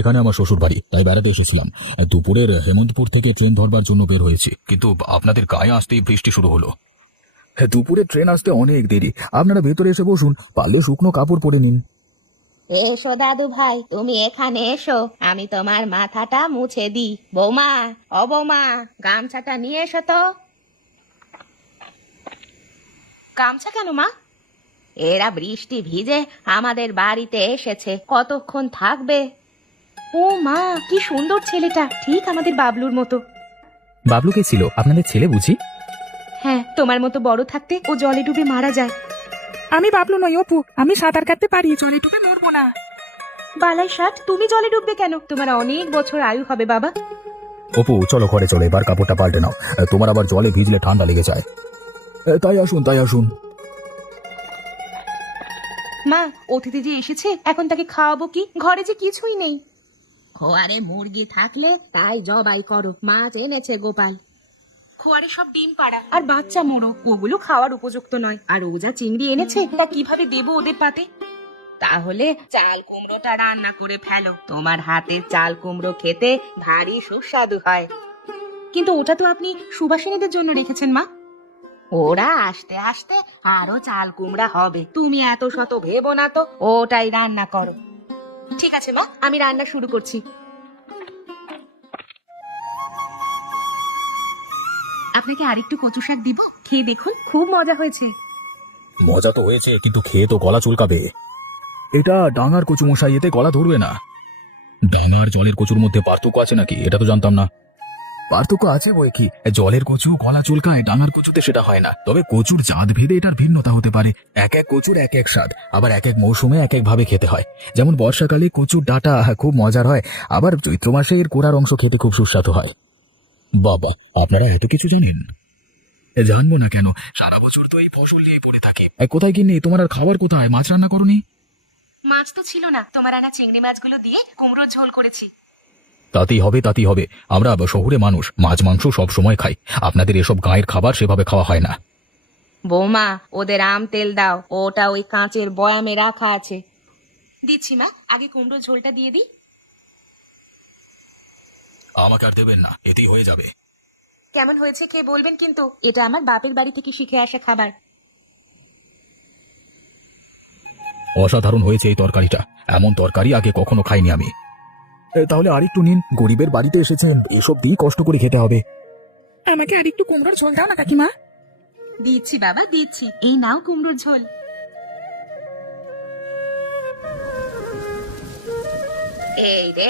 এখানে আমার শ্বশুর বাড়ি, তাই বেড়াতে এসেছিলাম। দুপুরের হেমন্তপুর থেকে ট্রেন ধরবার জন্য বের হয়েছি, কিন্তু আপনাদের গায়ে আসতেই বৃষ্টি শুরু হলো। দুপুরে ট্রেন আসতে অনেক দেরি। আপনারা ভেতরে এসে বসুন, পারলে শুকনো কাপড় পরে নিন। এসো দাদু ভাই, তুমি এখানে এসো, আমি তোমার মাথাটা মুছে দিই। বৌমা, ও বৌমা, গামছাটা নিয়ে এসো তো। গামছা কেন মা? এরা বৃষ্টি ভিজে আমাদের বাড়িতে এসেছে, কতক্ষণ থাকবে? ও মা, কি সুন্দর ছেলেটা, ঠিক আমাদের বাবলুর মতো। বাবলু কে ছিল? আপনাদের ছেলে বুঝি? হ্যাঁ, তোমার মতো বড় থাকতে ও জলে ডুবে মারা যায়। আমি বাবলু নই অপু, আমি সাঁতার কাটতে পারি, জলে ডুবে মরবো না। বালাই ষাট, তুমি জলে ডুববে কেন? তোমার অনেক বছর আয়ু হবে বাবা। অপু চলো ঘরে চলো, এবার কাপড়টা পাল্টে নাও। তোমার আবার জলে ভিজলে ঠান্ডা লেগে যায়। তাই আসুন, তাই আসুন। মা, অতিথি যে এসেছে, এখন তাকে খাওয়াবো কি? ঘরে যে কিছুই নেই। খোয়ারে মুরগি থাকলে তাই জবাই করো, মাছ এনেছে গোপাল। খোয়ারে সব ডিম পাড়া আর বাচ্চা মোড়ো, ওগুলো খাওয়ার উপযুক্ত নয়। আর ও যা চিংড়ি এনেছে, তা কিভাবে দেবো ওদের পাতে? তাহলে চাল কুমড়োটা রান্না করে ফেলো, তোমার হাতের চাল কুমড়ো খেতে ভারী সুস্বাদু হয়। কিন্তু ওটা তো আপনি সুবাসিনীদের জন্য রেখেছেন মা। ওরা আসতে আসতে আরো চাল কুমড়া হবে, তুমি এত শত ভেবো না তো, ওটাই রান্না করো। ঠিক আছে মা, আমি রান্না শুরু করছি। আপনাকে আরেকটু কচু শাক দিব, খেয়ে দেখুন, খুব মজা হয়েছে। মজা তো হয়েছে, কিন্তু খেয়ে তো গলা চুলকাবে। এটা ডাঙার কচু মশাই, এতে গলা ধরবে না। ডাঙার জলের কচুর মধ্যে পার্থক্য আছে নাকি? এটা তো জানতাম না। পার্থক্য আছে বই কি, জলের কচু গলা চুলকায়, ডাঙার কচুতে সেটা হয় না। তবে কচুর জাত ভেদে এটার ভিন্নতা হতে পারে। এক এক কচুর এক এক স্বাদ, আবার এক এক মৌসুমে এক এক ভাবে খেতে হয়। যেমন বর্ষাকালে কচুর ডাঁটা খুব মজার হয়, আবার চৈত্র মাসে এর কোড়ার অংশ খেতে খুব সুস্বাদু হয়। বাবা, আপনারা এত কিছু জানেন? জানবো না কেন, সারা বছর তো এই ফসল নিয়ে পড়ে থাকে। কোথায় কিনে তোমার আর খাবার কোথায়? মাছ রান্না করনি? মাছ তো ছিল না, তোমার আনা চিংড়ি মাছগুলো দিয়ে কুমড়োর ঝোল করেছি। তাতেই হবে, তাতেই হবে। আমরা শহুরে মানুষ, মাছ মাংস সব সময় খাই। আপনাদের এসব গাঁয়ের খাবার সেভাবে খাওয়া হয় না। বৌমা, ওদের আম তেল দাও, ওটা ওই কাঁচের বয়ামে রাখা আছে। দিচ্ছি মা, আগে কুমড়ো ঝোলটা দিয়ে দিই। আমাকে আর দেবেন না, এতেই হয়ে যাবে। কেমন হয়েছে কে বলবেন কিন্তু, এটা আমার বাপের বাড়ি থেকে শিখে আসা খাবার। অসাধারণ হয়েছে এই তরকারিটা, এমন তরকারি আগে কখনো খাইনি আমি। তাহলে আরেকটু নিন, গরিবের বাড়িতে এসেছেন, এসব দিয়ে কষ্ট করে খেতে হবে। আমাকে আরেকটু কুমড়োর ঝোল দাও না কাকিমা। দিচ্ছি বাবা, দিচ্ছি, এই নাও কুমড়োর ঝোল। এই রে